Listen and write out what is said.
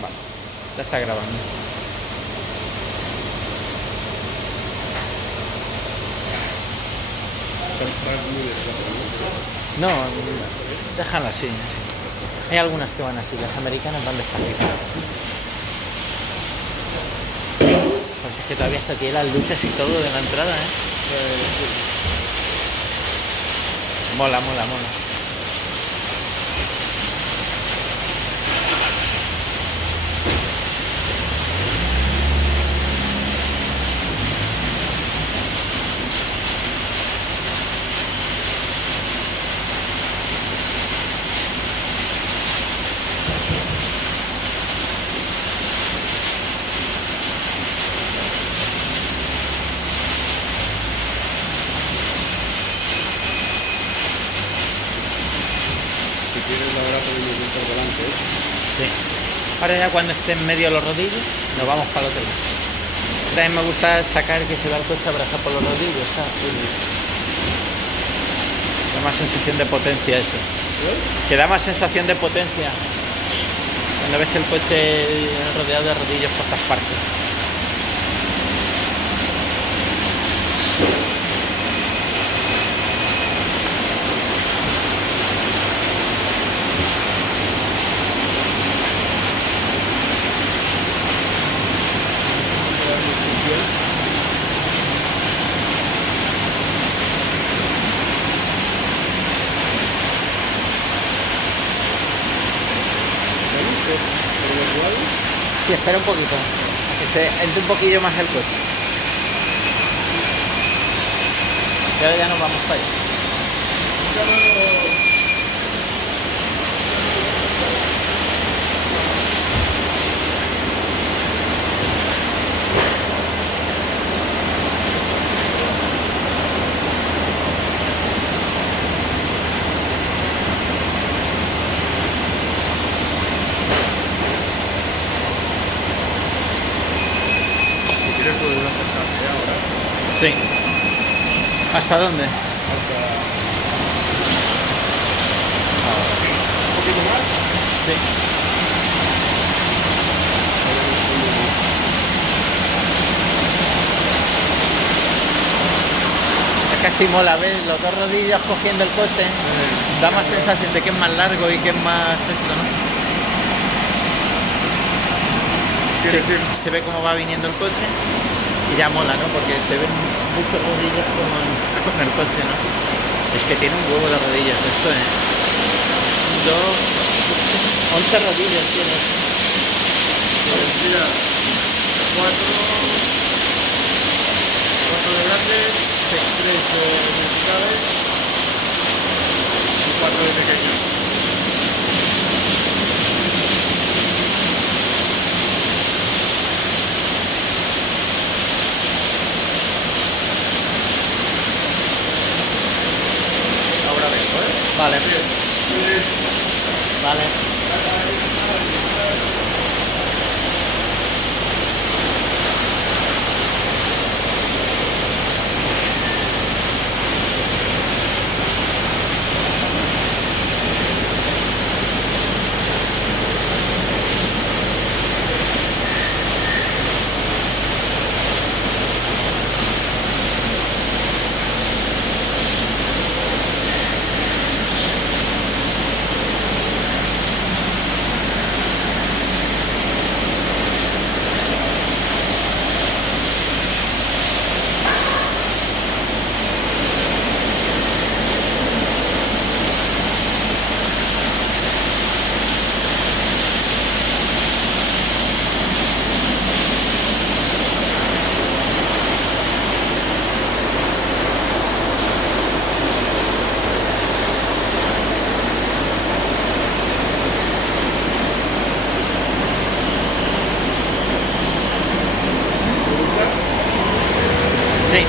Vale, ya está grabando. No, déjala así, así. Hay algunas que van así, las americanas van despacito. Pues es que todavía hasta tiene las luces y todo de la entrada, ¿eh? Mola, mola, mola. Si quieres ahora podemos ir por delante. Sí. Ahora ya cuando esté en medio de los rodillos, nos vamos para el otro lado. También me gusta sacar que se vea el coche abrazado por los rodillos, ¿sabes? Da más sensación de potencia eso. Que da más sensación de potencia cuando ves el coche rodeado de rodillos por todas partes. Sí, espera un poquito, a que se entre un poquillo más el coche. Y ahora ya nos vamos para allá. Si quieres podemos acercarte ahora. Sí. ¿Hasta dónde? Hasta... Un poquito más. Sí. Es que así mola, ¿ves? Los dos rodillos cogiendo el coche. Da más sensación de que es más largo y que es más esto, ¿no? Sí, se ve cómo va viniendo el coche y ya mola, ¿no? Porque se ven muchos rodillos con el coche, ¿no? Es que tiene un huevo de rodillos esto, ¿eh? 2, 11 rodillos tiene. Pues mira, cuatro de grandes, 3 verticales y 4 de pequeños. Ahora vengo, ¿eh? Vale, Bien. vale. Sí.